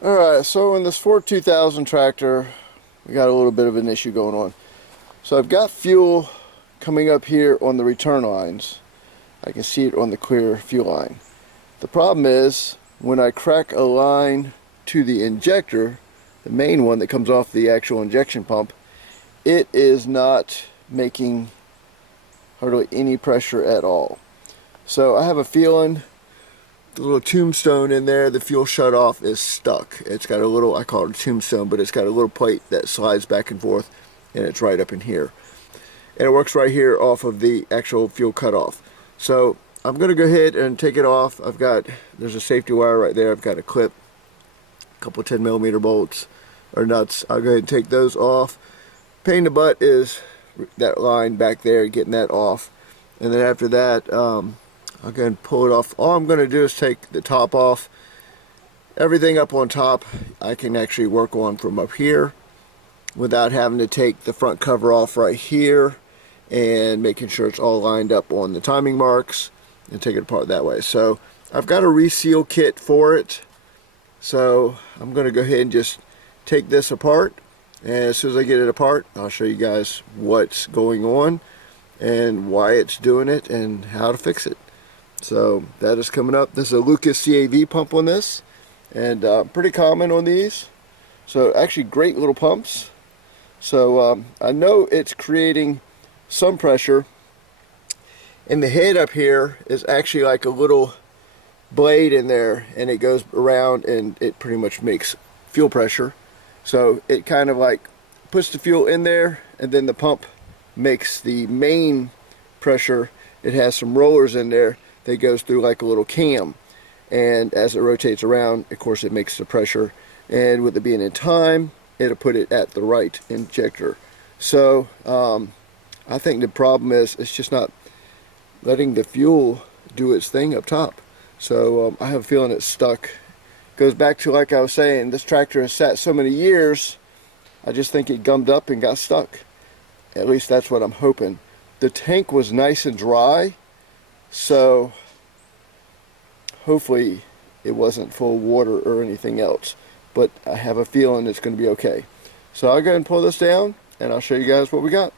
Alright, so in this Ford 2000 tractor, we got a little bit of an issue going on. So I've got fuel coming up here on the return lines. I can see it on the clear fuel line. The problem is, when I crack a line to the injector, the main one that comes off the actual injection pump, it is not making hardly any pressure at all. So I have a feeling the little tombstone in there, the fuel shutoff is stuck. It's got a little, I call it a tombstone, but it's got a little plate that slides back and forth, and it's right up in here. And it works right here off of the actual fuel cutoff. So I'm going to go ahead and take it off. There's a safety wire right there. I've got a clip, a couple 10mm bolts or nuts. I'll go ahead and take those off. Pain in the butt is that line back there, getting that off. And then after that, I'll go ahead and pull it off. All I'm going to do is take the top off. Everything up on top I can actually work on from up here without having to take the front cover off right here and making sure it's all lined up on the timing marks and take it apart that way. So I've got a reseal kit for it. So I'm going to go ahead and just take this apart, and as soon as I get it apart, I'll show you guys what's going on and why it's doing it and how to fix it. So that is coming up. This is a Lucas CAV pump on this, and pretty common on these. So actually great little pumps. So I know it's creating some pressure, and the head up here is actually like a little blade in there, and it goes around and it pretty much makes fuel pressure. So it kind of like puts the fuel in there, and then the pump makes the main pressure. It has some rollers in there that goes through like a little cam, and as it rotates around, of course, it makes the pressure, and with it being in time, it'll put it at the right injector. So I think the problem is it's just not letting the fuel do its thing up top. So I have a feeling it's stuck. Goes back to, like I was saying, this tractor has sat so many years, I just think it gummed up and got stuck. At least that's what I'm hoping. The tank was nice and dry, so hopefully it wasn't full of water or anything else, but I have a feeling it's going to be okay. So I'll go ahead and pull this down, and I'll show you guys what we got.